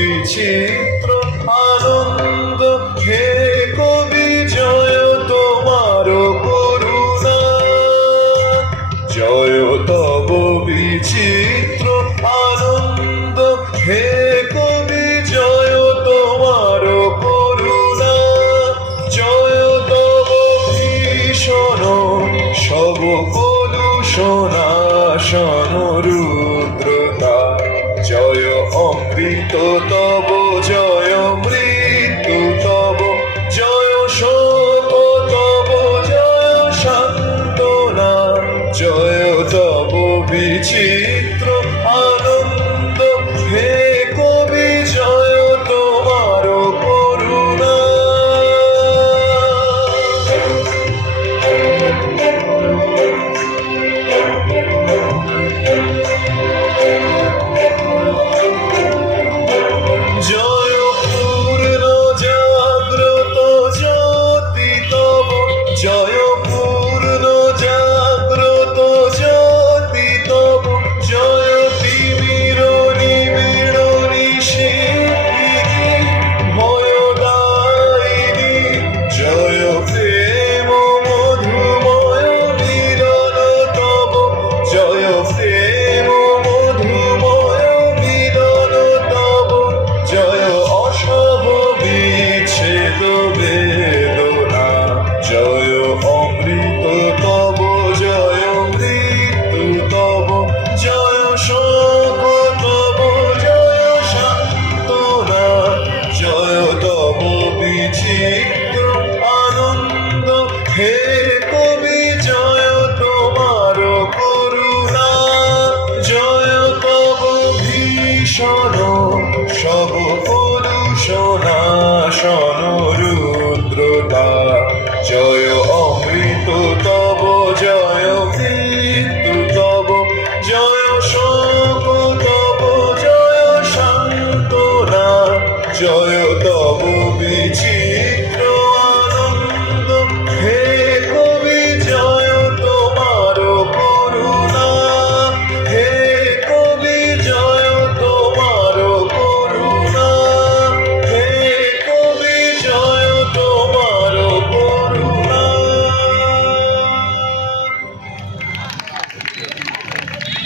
বিচিত্র আনন্দ, হে কবি জয় তোমার করুণা। জয় তব বিচিত্র আনন্দ, হে কবি জয় তোমার করুণা। জয় তব ভীষণ সব কলুষনাশন রুদ্রতা। জয় অমৃত তব, জয় মৃত্যু তব, জয় শোক তব, জয় সান্ত্বনা। জয় তব বিচিত্র